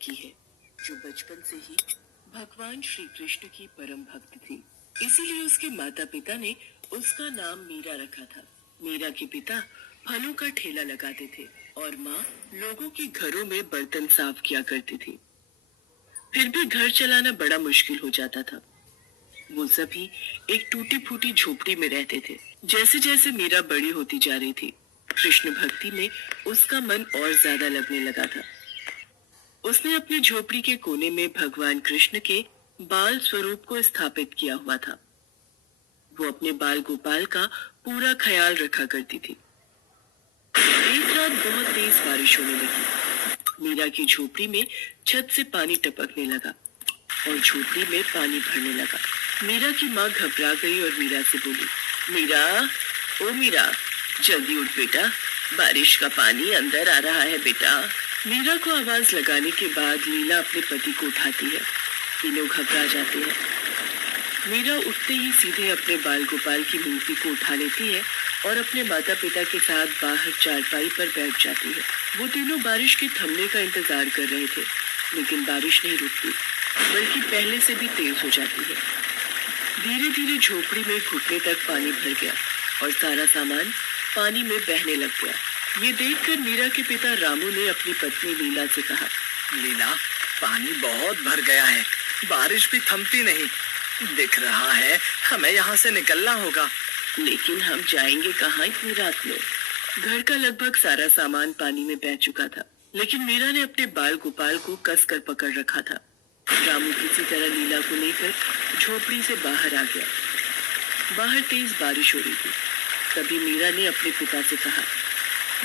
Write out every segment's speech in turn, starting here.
की है, जो बचपन से ही भगवान श्री कृष्ण की परम भक्त थी। इसीलिए उसके माता पिता ने उसका नाम मीरा रखा था। मीरा के पिता फलों का ठेला लगाते थे और माँ लोगों के घरों में बर्तन साफ किया करती थी। फिर भी घर चलाना बड़ा मुश्किल हो जाता था। वो सभी एक टूटी फूटी झोपड़ी में रहते थे। जैसे जैसे मीरा बड़ी होती जा रही थी, कृष्ण भक्ति में उसका मन और ज्यादा लगने लगा था। उसने अपनी झोपड़ी के कोने में भगवान कृष्ण के बाल स्वरूप को स्थापित किया हुआ था। वो अपने बाल गोपाल का पूरा ख्याल रखा करती थी। एक रात बहुत तेज बारिश होने लगी। मीरा की झोपड़ी में छत से पानी टपकने लगा और झोपड़ी में पानी भरने लगा। मीरा की माँ घबरा गई और मीरा से बोली, मीरा, ओ मीरा, जल्दी उठ बेटा, बारिश का पानी अंदर आ रहा है बेटा। मीरा को आवाज लगाने के बाद लीला अपने पति को उठाती है। तीनों घबरा जाते हैं। मीरा उठते ही सीधे अपने बाल गोपाल की मूर्ति को उठा लेती है और अपने माता पिता के साथ बाहर चारपाई पर बैठ जाती है। वो तीनों बारिश के थमने का इंतजार कर रहे थे, लेकिन बारिश नहीं रुकती, बल्कि पहले से भी तेज हो जाती है। धीरे धीरे झोपड़ी में घुटने तक पानी भर गया और सारा सामान पानी में बहने लग गया। ये देखकर मीरा के पिता रामू ने अपनी पत्नी लीला से कहा, लीला, पानी बहुत भर गया है, बारिश भी थमती नहीं। दिख रहा है हमें यहाँ से निकलना होगा। लेकिन हम जाएंगे कहाँ इतनी रात में? घर का लगभग सारा सामान पानी में बह चुका था, लेकिन मीरा ने अपने बाल गोपाल को कसकर पकड़ रखा था। रामू किसी तरह लीला को लेकर झोपड़ी से बाहर आ गया। बाहर तेज बारिश हो रही थी। तभी मीरा ने अपने पिता से कहा,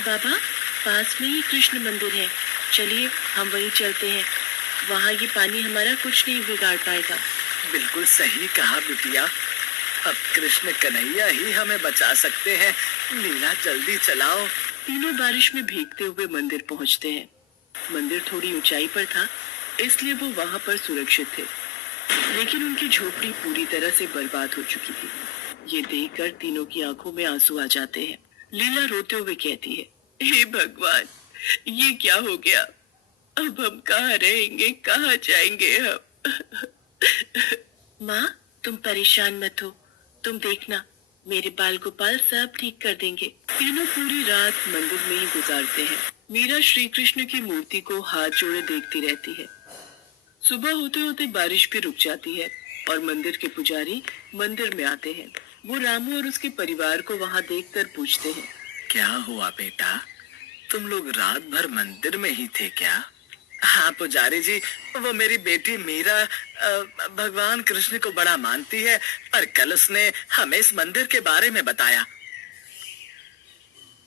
बाबा, पास में ही कृष्ण मंदिर है, चलिए हम वहीं चलते हैं। वहाँ ये पानी हमारा कुछ नहीं बिगाड़ पाएगा। बिल्कुल सही कहा बिटिया, अब कृष्ण कन्हैया ही हमें बचा सकते हैं। लीला, जल्दी चलाओ। तीनों बारिश में भीगते हुए मंदिर पहुँचते हैं। मंदिर थोड़ी ऊंचाई पर था, इसलिए वो वहाँ पर सुरक्षित थे, लेकिन उनकी झोपड़ी पूरी तरह से बर्बाद हो चुकी थी। ये देखकर तीनों की आंखों में आंसू आ जाते हैं। लीला रोते हुए कहती है, हे भगवान, ये क्या हो गया? अब हम कहाँ रहेंगे, कहाँ जाएंगे हम? माँ, तुम परेशान मत हो, तुम देखना, मेरे बाल गोपाल सब ठीक कर देंगे। तीनों पूरी रात मंदिर में ही गुजारते हैं। मीरा श्री कृष्ण की मूर्ति को हाथ जोड़े देखती रहती है। सुबह होते होते बारिश भी रुक जाती है और मंदिर के पुजारी मंदिर में आते हैं। वो रामू और उसके परिवार को वहाँ देखकर पूछते हैं, क्या हुआ बेटा, तुम लोग रात भर मंदिर में ही थे क्या? हाँ पुजारी जी, वो मेरी बेटी मीरा भगवान कृष्ण को बड़ा मानती है और कल उसने हमें इस मंदिर के बारे में बताया।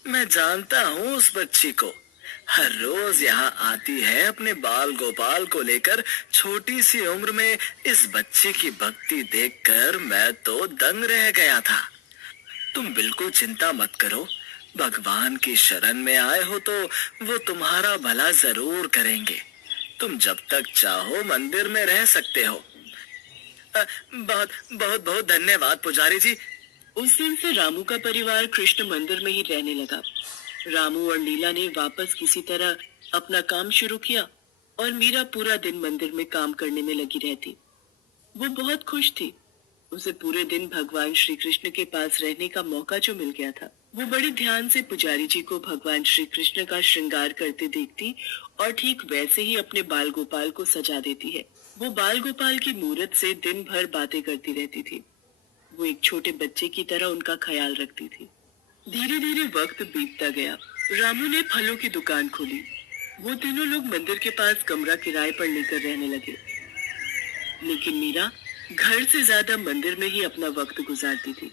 मैं जानता हूँ उस बच्ची को, हर रोज यहाँ आती है अपने बाल गोपाल को लेकर। छोटी सी उम्र में इस बच्चे की भक्ति देखकर मैं तो दंग रह गया था। तुम बिल्कुल चिंता मत करो, भगवान की शरण में आए हो तो वो तुम्हारा भला जरूर करेंगे। तुम जब तक चाहो मंदिर में रह सकते हो। बहुत बहुत बहुत धन्यवाद पुजारी जी। उस दिन से रामू का परिवार कृष्ण मंदिर में ही रहने लगा। रामू और लीला ने वापस किसी तरह अपना काम शुरू किया और मीरा पूरा दिन मंदिर में काम करने में लगी रहती। वो बहुत खुश थी। उसे पूरे दिन भगवान श्री कृष्ण के पास रहने का मौका जो मिल गया था। वो बड़े ध्यान से पुजारी जी को भगवान श्री कृष्ण का श्रृंगार करते देखती और ठीक वैसे ही अपने बाल गोपाल को सजा देती है। वो बाल गोपाल की मूरत से दिन भर बातें करती रहती थी। वो एक छोटे बच्चे की तरह उनका ख्याल रखती थी। धीरे धीरे वक्त बीतता गया। रामू ने फलों की दुकान खोली। वो तीनों लोग मंदिर के पास कमरा किराए पर लेकर रहने लगे, लेकिन मीरा घर से ज्यादा मंदिर में ही अपना वक्त गुजारती थी।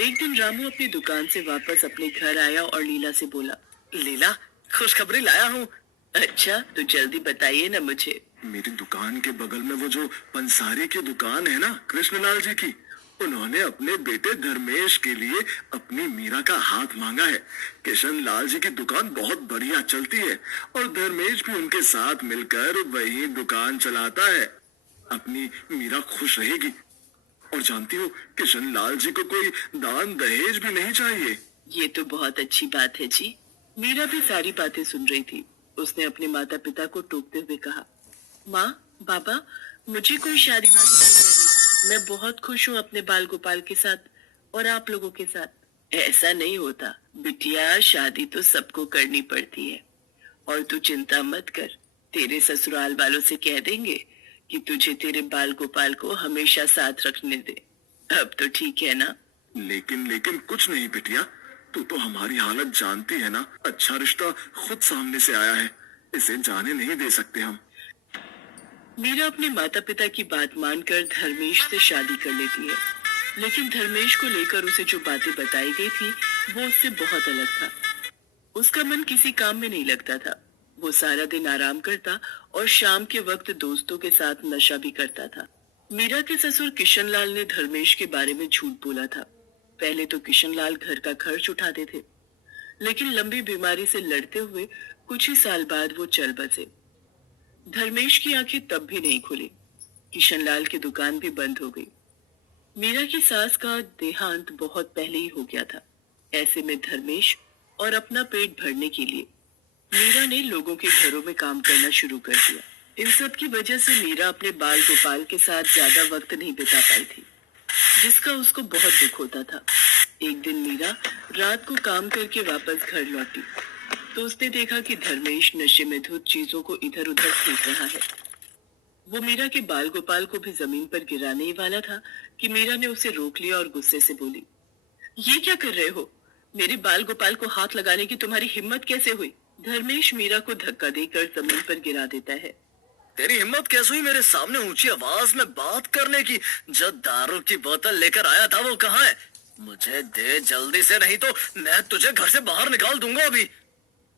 एक दिन रामू अपनी दुकान से वापस अपने घर आया और लीला से बोला, लीला, खुशखबरी लाया हूँ। अच्छा, तो जल्दी बताइए ना मुझे। मेरी दुकान के बगल में वो जो पंसारी की दुकान है ना, कृष्णलाल जी की, उन्होंने अपने बेटे धर्मेश के लिए अपनी मीरा का हाथ मांगा है। किशन लाल जी की दुकान बहुत बढ़िया चलती है और धर्मेश भी उनके साथ मिलकर वही दुकान चलाता है। अपनी मीरा खुश रहेगी। और जानती हो, किशन लाल जी को कोई दान दहेज भी नहीं चाहिए। ये तो बहुत अच्छी बात है जी। मीरा भी सारी बातें सुन रही थी। उसने अपने माता पिता को टोकते हुए कहा, माँ, बाबा, मुझे कोई शादी वादी नहीं करनी। मैं बहुत खुश हूँ अपने बाल गोपाल के साथ और आप लोगों के साथ। ऐसा नहीं होता बिटिया, शादी तो सबको करनी पड़ती है। और तू चिंता मत कर, तेरे ससुराल वालों से कह देंगे कि तुझे तेरे बाल गोपाल को हमेशा साथ रखने दे। अब तो ठीक है ना? लेकिन लेकिन कुछ नहीं बिटिया, तू तो हमारी हालत जानती है ना। अच्छा रिश्ता खुद सामने से आया है, इसे जाने नहीं दे सकते हम। मीरा अपने माता पिता की बात मानकर धर्मेश से शादी कर लेती है, लेकिन धर्मेश को लेकर उसे जो बातें बताई गई थी वो उससे बहुत अलग था। उसका मन किसी काम में नहीं लगता था। वो सारा दिन आराम करता और शाम के वक्त दोस्तों के साथ नशा भी करता था। मीरा के ससुर किशनलाल ने धर्मेश के बारे में झूठ बोला था। पहले तो किशनलाल घर का खर्च उठाते थे, लेकिन लंबी बीमारी से लड़ते हुए कुछ ही साल बाद वो चल बसे। धर्मेश की आंखें तब भी नहीं खुली। किशनलाल की दुकान भी बंद हो गई। मीरा की सास का देहांत बहुत पहले ही हो गया था। ऐसे में धर्मेश और अपना पेट भरने के लिए मीरा ने लोगों के घरों में काम करना शुरू कर दिया। इन सब की वजह से मीरा अपने बाल गोपाल के साथ ज्यादा वक्त नहीं बिता पाई थी, जिसका उसको बहुत दुख होता था। एक दिन मीरा रात को काम करके वापस घर लौटी तो उसने देखा कि धर्मेश नशे में धुत चीजों को इधर उधर फेंक रहा है। वो मीरा के बाल गोपाल को भी जमीन पर गिराने ही वाला था कि मीरा ने उसे रोक लिया और गुस्से से बोली, ये क्या कर रहे हो? मेरे बाल गोपाल को हाथ लगाने की तुम्हारी हिम्मत कैसे हुई? धर्मेश मीरा को धक्का देकर जमीन पर गिरा देता है। तेरी हिम्मत कैसे हुई मेरे सामने ऊंची आवाज में बात करने की? जो दारू की बोतल लेकर आया था वो कहाँ है? मुझे दे जल्दी से, नहीं तो मैं तुझे घर से बाहर निकाल दूंगा अभी।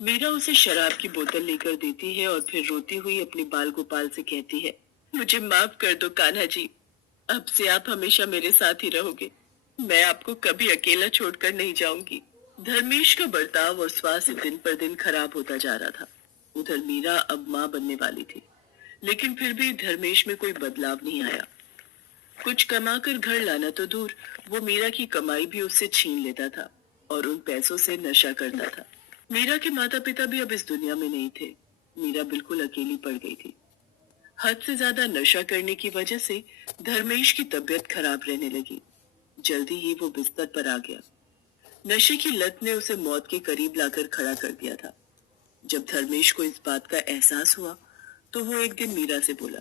मीरा उसे शराब की बोतल लेकर देती है और फिर रोती हुई अपने बाल गोपाल से कहती है, मुझे माफ कर दो कान्हा जी, अब से आप हमेशा मेरे साथ ही रहोगे। मैं आपको कभी अकेला छोड़कर नहीं जाऊंगी। धर्मेश का बर्ताव और स्वास्थ्य दिन पर दिन खराब होता जा रहा था। उधर मीरा अब माँ बनने वाली थी, लेकिन फिर भी धर्मेश में कोई बदलाव नहीं आया। कुछ कमाकर घर लाना तो दूर, वो मीरा की कमाई भी उससे छीन लेता था और उन पैसों से नशा करता था। मीरा के माता पिता भी अब इस दुनिया में नहीं थे। मीरा बिल्कुल अकेली पड़ गई थी। हद से ज्यादा नशा करने की वजह से धर्मेश की तबीयत खराब रहने लगी। जल्दी ही वो बिस्तर पर आ गया। नशे की लत ने उसे मौत के करीब लाकर खड़ा कर दिया था। जब धर्मेश को इस बात का एहसास हुआ तो वो एक दिन मीरा से बोला,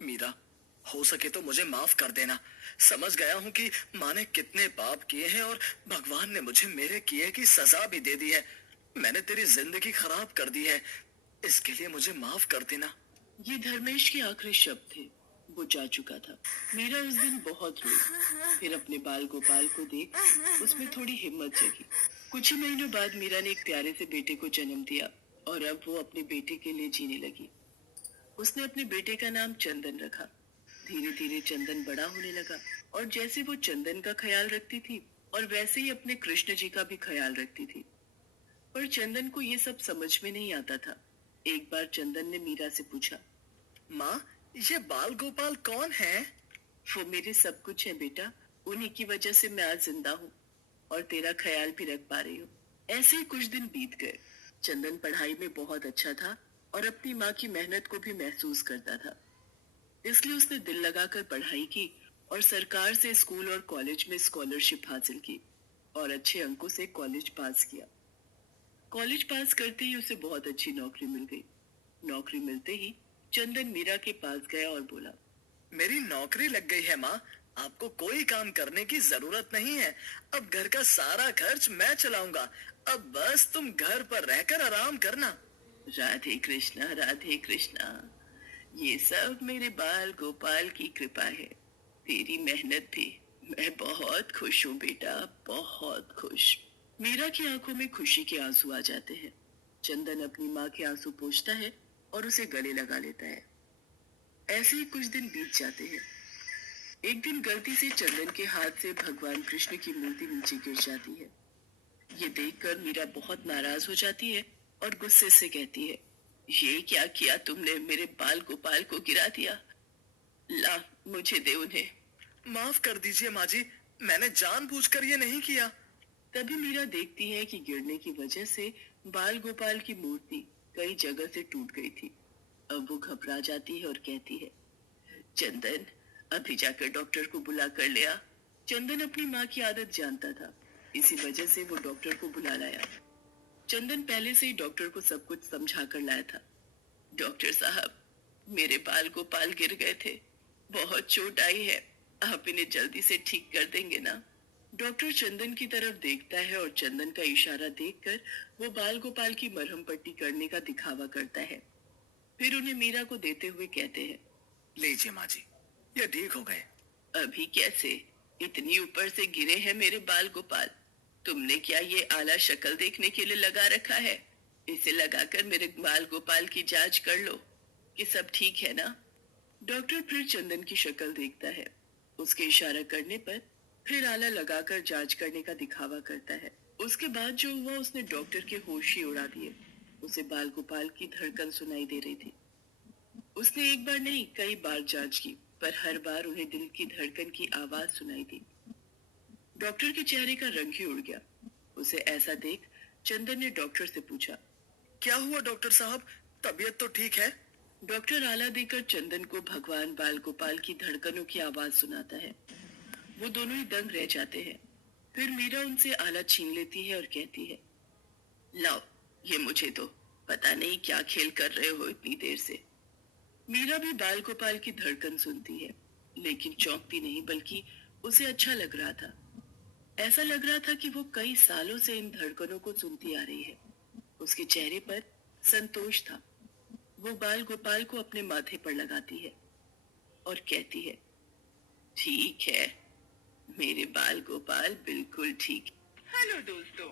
मीरा, हो सके तो मुझे माफ कर देना। समझ गया हूँ कि माँ ने कितने पाप किए हैं और भगवान ने मुझे मेरे किए की सजा भी दे दी है। मैंने तेरी जिंदगी खराब कर दी है, इसके लिए मुझे माफ कर देना। ये धर्मेश के आखिरी शब्द थे। वो जा चुका था। मीरा उस दिन बहुत रोई। फिर अपने बाल गोपाल को देख उसमें थोड़ी हिम्मत जगी। कुछ ही महीनों बाद मीरा ने एक प्यारे से बेटे को जन्म दिया और अब वो अपने बेटे के लिए जीने लगी। उसने अपने बेटे का नाम चंदन रखा। धीरे धीरे चंदन बड़ा होने लगा और जैसे वो चंदन का ख्याल रखती थी और वैसे ही अपने कृष्ण जी का भी ख्याल रखती थी। पर चंदन को ये सब समझ में नहीं आता था। एक बार चंदन ने मीरा से पूछा, माँ, ये बाल गोपाल कौन है? वो मेरे सब कुछ है बेटा, उन्हीं की वजह से मैं आज जिंदा हूँ और तेरा ख्याल भी रख पा रही हूँ। ऐसे ही कुछ दिन बीत गए। चंदन पढ़ाई में बहुत अच्छा था और अपनी माँ की मेहनत को भी महसूस करता था, इसलिए उसने दिल लगाकर पढ़ाई की और सरकार से स्कूल और कॉलेज में स्कॉलरशिप हासिल की और अच्छे अंकों से कॉलेज पास किया। कॉलेज पास करते ही उसे बहुत अच्छी नौकरी मिल गई। नौकरी मिलते ही चंदन मीरा के पास गया और बोला, मेरी नौकरी लग गई है माँ, आपको कोई काम करने की जरूरत नहीं है। अब घर का सारा खर्च मैं चलाऊंगा। अब बस तुम घर पर रहकर आराम करना। राधे कृष्णा, राधे कृष्णा। ये सब मेरे बाल गोपाल की कृपा है, तेरी मेहनत भी। मैं बहुत खुश हूँ बेटा, बहुत खुश। मीरा की आंखों में खुशी के आंसू आ जाते हैं। चंदन अपनी माँ के आंसू पोंछता है और उसे गले लगा लेता है। ऐसे ही कुछ दिन बीत जाते हैं। एक दिन गलती से चंदन के हाथ से भगवान कृष्ण की मूर्ति नीचे गिर जाती है। ये देखकर मीरा बहुत नाराज हो जाती है और गुस्से से कहती है, ये क्या किया तुमने? मेरे बाल गोपाल को गिरा दिया। ला, मुझे दे उन्हें। माफ कर दीजिए माँ जी, मैंने जानबूझकर ये नहीं किया। तभी मीरा देखती है कि गिरने की वजह से बाल गोपाल की मूर्ति कई जगह से टूट गई थी। अब वो घबरा जाती है और कहती है, चंदन, अभी जाकर डॉक्टर को बुला कर ले आ। चंदन अपनी माँ की आदत जानता था, इसी वजह से वो डॉक्टर को बुला लाया। चंदन पहले से ही डॉक्टर को सब कुछ समझा कर लाया था। डॉक्टर साहब, मेरे बाल गोपाल गिर गए थे, बहुत चोट आई है, आप इन्हें जल्दी से ठीक कर देंगे ना? डॉक्टर चंदन की तरफ देखता है और चंदन का इशारा देखकर वो बाल गोपाल की मरहम पट्टी करने का दिखावा करता है। फिर उन्हें मीरा को देते हुए कहते हैं, लीजिए माँ जी, ये ठीक हो गए। अभी कैसे? इतनी ऊपर से गिरे हैं मेरे बाल गोपाल। तुमने क्या ये आला शक्ल देखने के लिए लगा रखा है? इसे लगाकर मेरे बाल गोपाल की जांच कर लो कि सब ठीक है ना? डॉक्टर फिर चंदन की शक्ल देखता है। उसके इशारा करने पर फिर आला लगाकर जांच करने का दिखावा करता है। उसके बाद जो हुआ उसने डॉक्टर के होश ही उड़ा दिए। उसे बाल गोपाल की धड़कन सुनाई दे रही थी। उसने एक बार नहीं कई बार जांच की, पर हर बार उन्हें दिल की धड़कन की आवाज सुनाई दी। डॉक्टर के चेहरे का रंग ही उड़ गया। उसे ऐसा देख चंदन ने डॉक्टर से पूछा, क्या हुआ डॉक्टर साहब, तबीयत तो ठीक है? डॉक्टर आला देकर चंदन को भगवान बाल गोपाल की धड़कनों की आवाज सुनाता है। वो दोनों ही दंग रह जाते हैं। फिर मीरा उनसे आला छीन लेती है और कहती है, लाओ, ये मुझे दो, पता नहीं क्या खेल कर रहे हो इतनी देर से। मीरा भी बाल गोपाल की धड़कन सुनती है, लेकिन चौंकती नहीं, बल्कि उसे अच्छा लग रहा था। ऐसा लग रहा था कि वो कई सालों से इन धड़कनों को सुनती आ रही है। उसके चेहरे पर संतोष था। वो बाल गोपाल को अपने माथे पर लगाती है और कहती है, ठीक है, मेरे बाल गोपाल बिल्कुल ठीक। हेलो दोस्तों,